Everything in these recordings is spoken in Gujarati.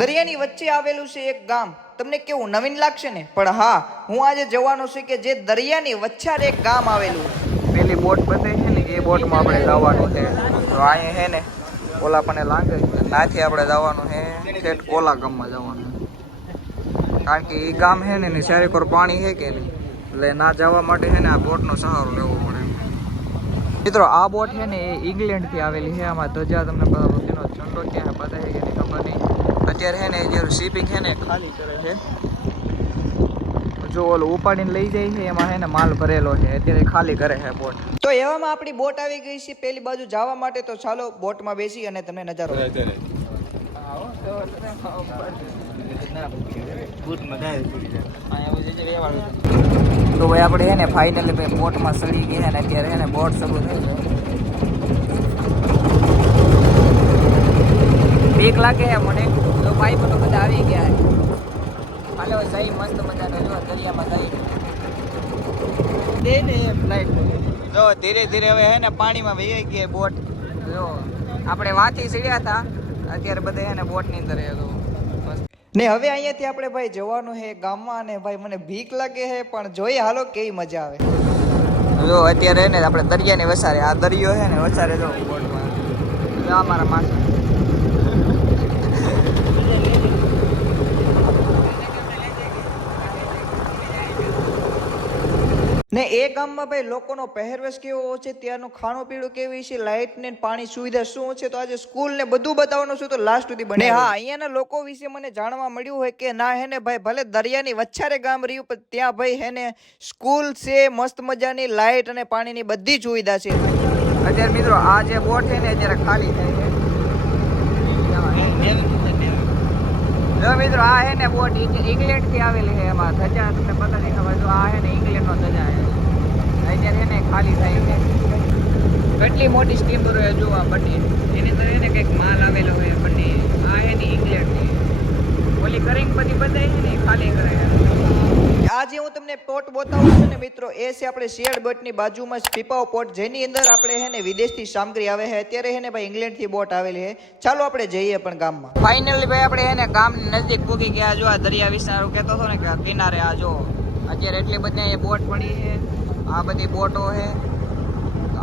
દરિયાની વચ્ચે આવેલું છે એક ગામ. તમને કેવું નવીન લાગશે ને, પણ હા, હું આજે જવાનો છું કે જે દરિયાની વચ્ચે એક ગામ આવેલું. પેલી બોટ બતાવી છે ને એ બોટમાં આપણે જવાનું છે. તો અહીંયા છે ને ઓલા પણ લાગે નાથી આપણે જવાનું છે ઠેઠ ઓલા ગામમાં જવાનું, કારણ કે એ ગામ છે ને ચારે કોર પાણી છે કે નહીં, એટલે ના જવા માટે છે ને આ બોટનો સહારો લેવો પડે. મિત્રો આ બોટ છે ને એ ઇંગ્લેન્ડથી આવેલી છે. આમાં ધજા તમને એનો ઝંડો ક્યાં બતાવે કે નહીં ખબર નહીં. અત્યારે છે ને જે શિપિંગ છે ને ખાલી કરે છે. જો ઓલું ઉપાડીને લઈ જાય છે એમાં છે ને માલ ભરેલો છે, અત્યારે ખાલી કરે છે બોટ. તો એવામાં આપણી બોટ આવી ગઈ છે પેલી બાજુ જવા માટે. તો ચાલો બોટમાં બેસી અને તમને નજારો તો ભાઈ આપણે છે ને ફાઇનલી ભાઈ બોટમાં સડી ગયા ને અત્યારે છે ને બોટ શરૂ થઈ ગઈ. બીક લાગે છે મને. તો ભાઈ બધું બધા આવી ગયા છે. હાલો જઈ મસ્ત મજાનો જો દરિયામાં જઈ જો ધીરે ધીરે હવે હે ને પાણીમાં વહી ગઈ બોટ. જો આપણે વાથી સીડ્યા હતા, અત્યારે બધા હે ને બોટની અંદર ને હવે અહીંયાથી આપણે ભાઈ જવાનું છે ગામમાં. અને ભાઈ મને બીક લાગે છે, પણ જોઈએ હાલો કેવી મજા આવે. જો અત્યારે ને આપણે દરિયાની વસારે, આ દરિયો છે ને વસારે જો બોટમાં. જો અમારા માણસો ને એ ગામમાં ભાઈ લોકોનો પહેરવેશ કેવો છે, ત્યાંનું ખાણું પીણું કેવી છે, લાઇટ ને પાણી સુવિધા શું છે. તો આજે સ્કૂલ ને બધું બતાવવાનું છે, તો લાસ્ટ સુધી બને. હા, અહીંયાના લોકો વિશે મને જાણવા મળ્યું હોય કે ના હે ને ભાઈ ભલે દરિયાની વચ્ચારે ગામ રહ્યું, પણ ત્યાં ભાઈ હે ને સ્કૂલ છે, મસ્ત મજાની લાઇટ અને પાણીની બધી સુવિધા છે. અત્યારે મિત્રો આ જે બોટ છે ને અત્યારે ખાલી થાય છે. જો મિત્રો આ હે ને બોટ ઇંગ્લેન્ડ થી આવેલી છે. એમાં ધજા તમને પતા નહીં ખબર. જો આ હે ને ઇંગ્લેન્ડ નો ધજા છે. અત્યારે એને ખાલી થાય છે. કેટલી મોટી સ્ટીમર હોય જો આ બની, એની અંદર એને કંઈક માલ આવેલો હોય બની. આ હે ને ઇંગ્લેન્ડ ની ઓલી કરિંગ બધી બધાય છે ને ખાલી કરે. આજે હું તમને પોટ બતાવું છું ને મિત્રો, એ છે આપણે શેડ બોટની બાજુમાં જ પીપાઓ પોટ, જેની અંદર આપણે હે ને વિદેશથી સામગ્રી આવે છે. અત્યારે હે ને ભાઈ ઇંગ્લેન્ડથી બોટ આવેલી છે. ચાલો આપણે જઈએ પણ ગામમાં. ફાઇનલી ભાઈ આપણે હે ને ગામની નજીક પૂગી ગયા. જો આ દરિયા વિસ્તાર કહેતો હતો ને કે કિનારે આ જો અત્યારે એટલી બધી અહીંયા બોટ પડી છે. આ બધી બોટો છે.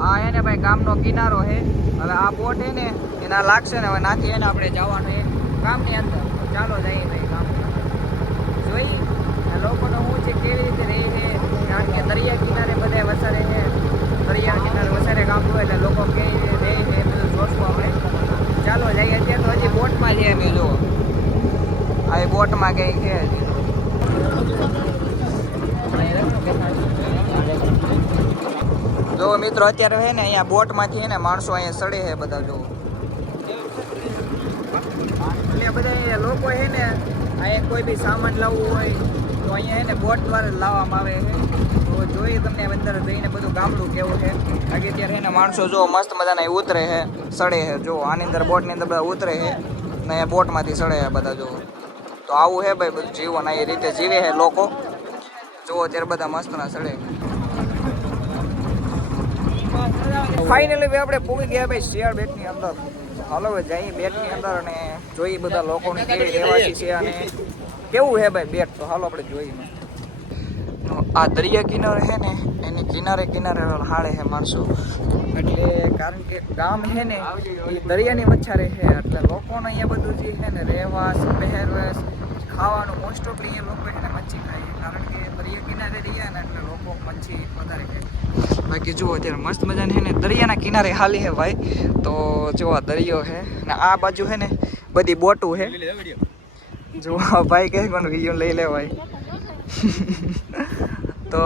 આ હે ને ભાઈ ગામનો કિનારો છે. હવે આ બોટ છે ને એના લાગશે ને હવે નાથી એને આપણે જવાનું છે ગામની અંદર. ચાલો જઈએ ભાઈ ગામમાં જોઈએ લોકોનો શું છે, કેવી રીતે રહે છે. કારણ કે દરિયા કિનારે બધા વસારે છે. દરિયા કિનારે વસારે ગામ હોય એટલે લોકો કેવી રીતે રહે છે બધું જોશું આપણે. ચાલો જઈએ. અત્યારે તો હજી બોટમાં છે અમે જો આ બોટમાં કઈ છે. જો મિત્રો અત્યારે છે ને અહીંયા બોટમાંથી ને માણસો અહીંયા સડે છે બધા. જો એટલે બધા લોકો છે ને અહીંયા કોઈ બી સામાન લાવવું હોય તો અહીંયા છે ને બોટ દ્વારા લાવવામાં આવે છે. તો જોઈએ તમને અંદર જઈને બધું ગામડું કેવું છે. બાકી અત્યારે છે ને માણસો જો મસ્ત મજાના ઉતરે છે, સડે છે. જો આની અંદર બોટની અંદર બધા ઉતરે છે ને અહીંયા બોટમાંથી સડે છે બધા. જો તો આવું છે ભાઈ બધું જીવન. આ રીતે જીવે છે લોકો. જો અત્યારે બધા મસ્તના સડે. ફાઇનલી ભાઈ આપણે પૂગી ગયા ભાઈ શિયાળ બેટની અંદર. હાલો હવે જઈએ બેટની અંદર અને જોઈએ બધા લોકોની કેવી રહેવાસી છે અને કેવું છે ભાઈ બેટ. તો હાલો આપણે જોઈએ. આ દરિયા કિનારે છે ને એની કિનારે કિનારે હાળે છે માણસો. એટલે કારણ કે ગામ છે ને એ દરિયાની વચ્ચારે છે, એટલે લોકોને અહીંયા બધું જે છે ને રહેવાસ, પહેરવેશ, ખાવાનું મોસ્ટ ઓફ અહીંયા લોકો છે ને મચ્છી ખાય. કારણ કે દરિયા કિનારે રહ્યા ને એટલે લોકો મચ્છી વધારે ખાય. બાકી જુઓ અત્યારે મસ્ત મજાની છે ને દરિયાના કિનારે હાલી છે ભાઈ. તો જો આ દરિયો છે ને આ બાજુ છે ને બધી બોટું છે. જો ભાઈ કે પણ વિડીયો લઈ લે ભાઈ. તો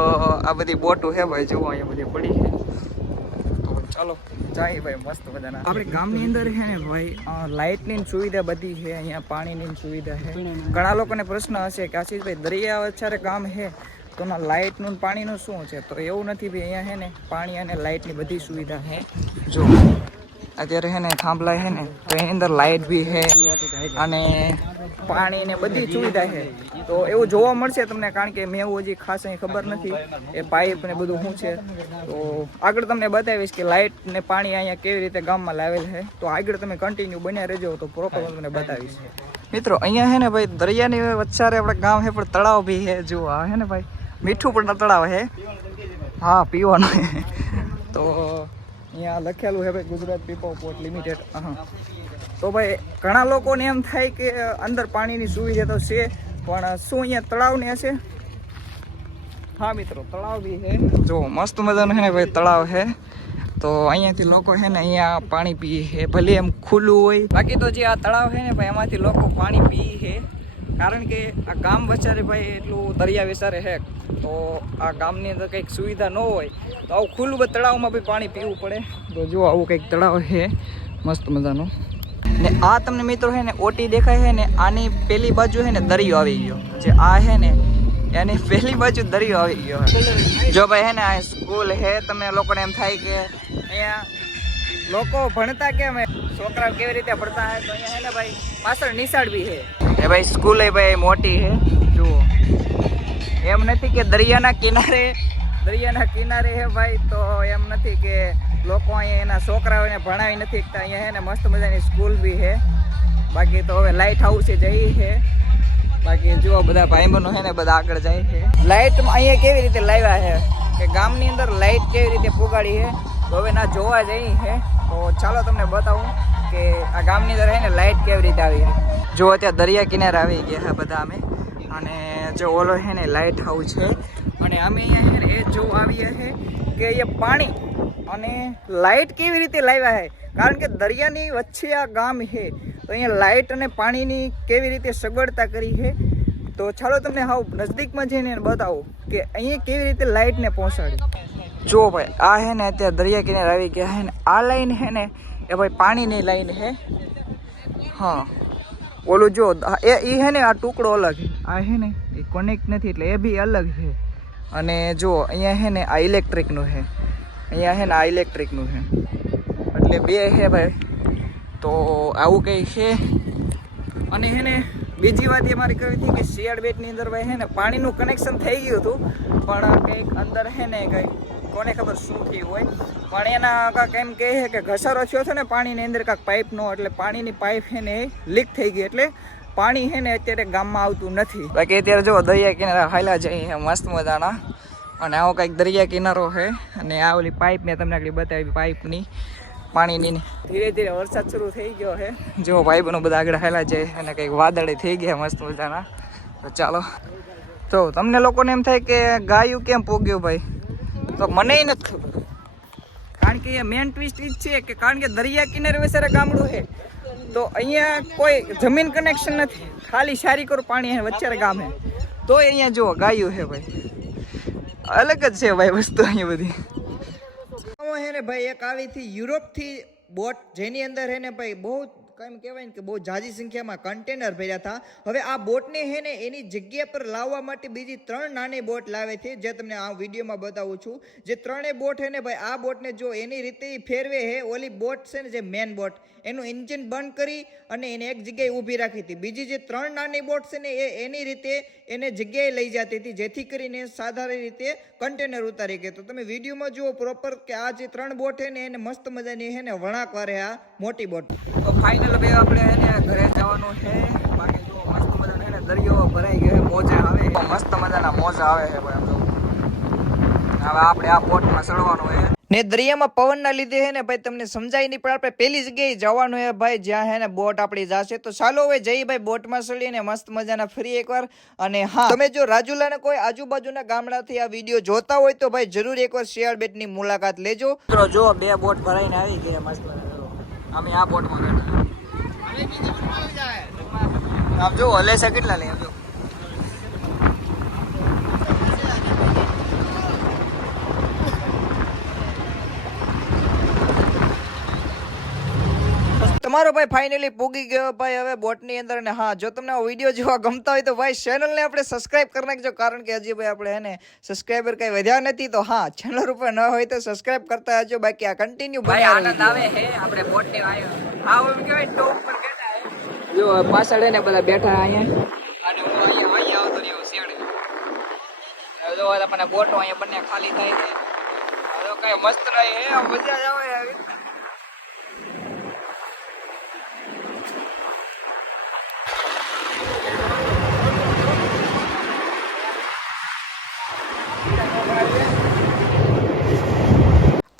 આ બધી બોટું છે ભાઈ. જુઓ અહીંયા બધી પડી છે. તો ચાલો જાય ભાઈ મસ્ત મજાના. આપણે ગામની અંદર છે ને ભાઈ લાઇટની સુવિધા બધી છે. અહીંયા પાણીની સુવિધા છે. ઘણા લોકોને પ્રશ્ન હશે કે આશીષભાઈ દરિયા વચ્ચે ગામ છે તો ના લાઇટનું પાણીનું શું છે? તો એવું નથી ભાઈ. અહીંયા છે ને પાણી અને લાઇટની બધી સુવિધા છે. જો અત્યારે છે ને થાંભલા છે ને તો એની અંદર લાઇટ બી છે અને પાણી ને બધી સુવિધા છે. તો એવું જોવા મળશે તમને, કારણ કે મેં એવું હજી ખાસ અહીં ખબર નથી એ પાઇપ ને બધું શું છે. તો આગળ તમને બતાવીશ કે લાઇટ ને પાણી અહીંયા કેવી રીતે ગામમાં લાવેલ છે. તો આગળ તમે કન્ટિન્યુ બન્યા રહેજો તો પ્રોપર હું તમને બતાવીશ. મિત્રો અહીંયા હે ને ભાઈ દરિયાની વચ્ચારે આપણે ગામ હે પણ તળાવ બી હે જો આ હે ને ભાઈ મીઠું પણ તળાવ હે હા પીવાનું હે તો અહીંયા લખેલું હે ભાઈ ગુજરાત પીપો પોર્ટ લિમિટેડ તો ભાઈ ઘણા લોકોને એમ થાય કે અંદર પાણીની સુવિધા તો છે પણ શું અહીંયા તળાવની હશે હા મિત્રો તળાવ બી હે જો મસ્ત મજાનું હે ને ભાઈ તળાવ હે તો અહીંયાથી લોકો હે ને અહીંયા પાણી પીએ છે ભલે એમ ખુલ્લું હોય બાકી તો જે આ તળાવ છે ને ભાઈ એમાંથી લોકો પાણી પીએ છે કારણ કે આ ગામ વચારે ભાઈ એટલું દરિયા વિસ્તારે છે તો આ ગામની અંદર કંઈક સુવિધા ન હોય તો આવું ખુલ્લું બધું તળાવમાં બી પાણી પીવું પડે તો જો આવું કંઈક તળાવ છે મસ્ત મજાનું ને આ તમને મિત્રો છે ને ઓટી દેખાય છે ને આની પેલી બાજુ છે ને દરિયો આવી ગયો જે આ છે ને એની પહેલી બાજુ દરિયો આવી ગયો જો ભાઈ હે ને આ સ્કૂલ હે તમને લોકોને એમ થાય કે અહીંયા લોકો ભણતા કેમ હે છોકરા કેવી રીતે ભણતા હે તો અહીંયા હે ને ભાઈ પાછળ નિશાળ બી હે એ ભાઈ સ્કૂલ એ ભાઈ મોટી હે જુઓ એમ નથી કે દરિયાના કિનારે હે ભાઈ તો એમ નથી કે લોકો અહીંયા એના છોકરાઓને ભણાવી નથી શકતા અહીંયા હે ને મસ્ત મજાની સ્કૂલ બી હે બાકી તો હવે લાઇટ હાઉસે જઈ છે બાકી જુઓ બધા ભાઈબંધો છે ને બધા આગળ જાય છે લાઇટ અહીંયા કેવી રીતે લાવ્યા છે કે ગામની અંદર લાઇટ કેવી રીતે પુગાડી છે તો હવે ના જોવા જઈ છે તો ચાલો તમને બતાવું કે આ ગામની અંદર છે ને લાઇટ કેવી રીતે આવી છે જો અત્યારે દરિયા કિનારે આવી ગયા છે બધા અમે અને જો ઓલો છે ને લાઇટ હાઉસ છે અને અમે અહીંયા છે ને એ જોવા આવ્યા છે કે અહીંયા પાણી અને લાઇટ કેવી રીતે લાવ્યા છે કારણ કે દરિયાની વચ્ચે આ ગામ છે તો અહીંયા લાઇટ અને પાણીની કેવી રીતે સગવડતા કરી છે તો ચાલો તમને હાવ નજદીકમાં જઈને બતાવું કે અહીંયા કેવી રીતે લાઇટને પહોંચાડી જો ભાઈ આ છે ને અત્યારે દરિયા કિનારે આવી ગયા છે ને આ લાઈન છે ને એ ભાઈ પાણીની લાઈન છે હા ઓલું જો એ છે ને આ ટુકડો અલગ છે આ છે ને એ કનેક્ટ નથી એટલે એ બી અલગ છે અને જો અહીંયા છે ને આ ઇલેક્ટ્રિકનું છે અહીંયા છે ને આ ઇલેક્ટ્રિકનું છે એટલે બે છે ભાઈ તો આવું કંઈ છે અને છે ને બીજી વાત એ મારી કહી હતી કે શિયાળ બેટની અંદર ભાઈ છે ને પાણીનું કનેક્શન થઈ ગયું હતું પણ કંઈક અંદર છે ને કંઈક કોને ખબર શું થયું હોય પણ એના કાંક એમ કહે છે કે ઘસારો થયો છે ને પાણીની અંદર કાંક પાઇપનો એટલે પાણીની પાઇપ છે ને એ લીક થઈ ગઈ એટલે પાણી છે ને અત્યારે ગામમાં આવતું નથી બાકી અત્યારે જો દરિયા કિનારા હાલ્યા જઈએ મસ્ત મજાના અને આવો કંઈક દરિયા કિનારો છે અને આ ઓલી પાઇપ મેં તમને આગળ બતાવી પાઇપની પાણીની ધીરે ધીરે વરસાદ શરૂ થઈ ગયો છે જો ભાઈબંધો બધા આગળ હાલ્યા જાય અને કંઈક વાદળી થઈ ગયા મસ્ત મજાના તો ચાલો તો તમને લોકોને એમ થાય કે ગાયું કેમ પોગ્યું ભાઈ તો મને નથી ખબર કારણ કે મેન ટ્વિસ્ટ એ છે કે કારણ કે દરિયા કિનારે વસારે ગામડું છે તો અહીંયા કોઈ જમીન કનેક્શન નથી ખાલી સારી કરું પાણી વચ્ચે ગામ છે તો અહીંયા જુઓ ગાયું છે ભાઈ અલગ જ છે ભાઈ વસ્તુ અહીંયા બધી હે ને ભાઈ એક આવી થી યુરોપ થી બોટ જેની અંદર હે ને ભાઈ બહુ કેમ કહેવાય ને કે બહુ જાજી સંખ્યામાં કન્ટેનર ભર્યા હતા હવે આ બોટને હે ને એની જગ્યા પર લાવવા માટે બીજી 3 નાની બોટ લાવે છે જે તમને આ વિડીયોમાં બતાવું છું જે 3 બોટ હે ને ભાઈ આ બોટને જો એની રીતે ફેરવે હે ઓલી બોટ છે ને જે મેન બોટ એનું એન્જિન બંધ કરી અને એને એક જગ્યાએ ઊભી રાખી હતી બીજી જે 3 નાની બોટ છે ને એ એની રીતે એને જગ્યાએ લઈ જતી હતી જેથી કરીને સાધારણ રીતે કન્ટેનર ઉતારી ગયો તો તમે વિડીયોમાં જુઓ પ્રોપર કે આ જે 3 બોટ છે ને એને મસ્ત મજાની છે ને વળાંક વારે આ મોટી બોટ તો ફાઇનલ ભાઈ આપણે એને ઘરે જવાનું છે બાકી જો મસ્ત મજાનો એને દરિયો ભરાઈ ગયો મોજા આવે મસ્ત મજાના મોજા આવે છે ભાઈ હવે આપણે આ બોટમાં ચડવાનું છે ને દરિયામાં પવનના લીધે હે ને ભાઈ તમને સમજાય નહીં પણ આપણે પેલી જગ્યાએ જવાનું હે ભાઈ જ્યાં હે ને બોટ આપણી જશે તો ચાલો હવે જઈ ભાઈ બોટમાં ચડીને મસ્ત મજાના ફરી એકવાર અને હા તમે જો રાજુલાના કોઈ આજુબાજુના ગામડાથી આ વિડીયો જોતા હોય તો ભાઈ જરૂર એકવાર શિયાળ બેટની મુલાકાત લેજો મિત્રો જો 2 બોટ ભરાઈને આવી ગયા મસ્ત અમે આ બોટમાં બેઠા આમ જો હલે છે કેટલા લે આમ જો તમારો ભાઈ ફાઇનલી પૂગી ગયો ભાઈ હવે બોટની અંદર અને હા જો તમને આ વિડીયો જોવા ગમતા હોય તો ભાઈ ચેનલને આપણે સબસ્ક્રાઇબ કરી નાખજો કારણ કે હજી ભાઈ આપણે એને સબસ્ક્રાઇબર કઈ વધ્યા નથી તો હા ચેનલ ઉપર ન હોય તો સબસ્ક્રાઇબ કરતા રહેજો બાકી આ કન્ટિન્યુ ભાઈ આનંદ આવે છે આપણે બોટની આવો એમ કહેવાય ટોપ પર બેઠા છે જો પાછળ એને બધા બેઠા અહીંયા અને હું અહીંયા આવતો રહ્યો શેડે હવે જો આપણને બોટો અહીંયા બંને ખાલી થાય છે હવે કઈ મસ્ત રહે છે મજા જ આવે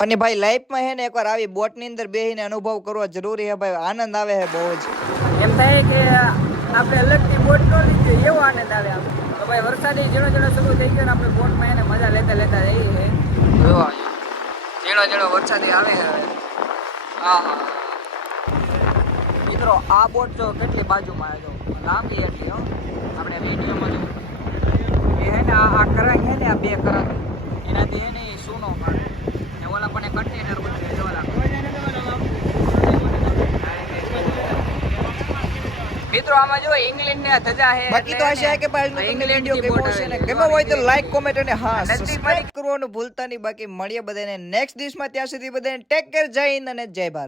અને ભાઈ લાઈફમાં હે ને એકવાર આવી બોટની અંદર બેસીને અનુભવ કરવો જરૂરી હે ભાઈ, આનંદ આવે હે બહુ જ. એમ થાય કે આપણે અલગથી બોટ નો લીધી એવો આનંદ આવે આમ. તો ભાઈ વરસાદી ઝીણો ઝીણો શરૂ થઈ ગયો ને આપણે બોટમાં એને મજા લેતા લેતા જઈએ છે. જોવા ઝીણો ઝીણો વરસાદી આવે છે હવે. હા હા મિત્રો આ બોટ જો કેટલી બાજુમાં જો લાંબી એટલી હો. આપણે વિડીયોમાં જો એ હે ને આ કરાંગ હે ને આ બે કરાંગ એનાથી હે ને સૂનો મારે ને ઓલા પણ કન્ટેનર બદલે ઓલા. મિત્રો આમાં જો ઇંગ્લેન્ડ ને ધજા હે. બાકી તો આશા છે કે ભાઈ તમને વિડિયો ગમ્યો હશે ને ગમ્યો હોય તો લાઈક કોમેન્ટ અને હા સબસ્ક્રાઇબ કરવાનું ભૂલતા નહીં. બાકી મળીએ બધાને નેક્સ્ટ દિવસમાં, ત્યાં સુધી બધાને ટેક કેર, જય હિન્દ અને જય ભારત.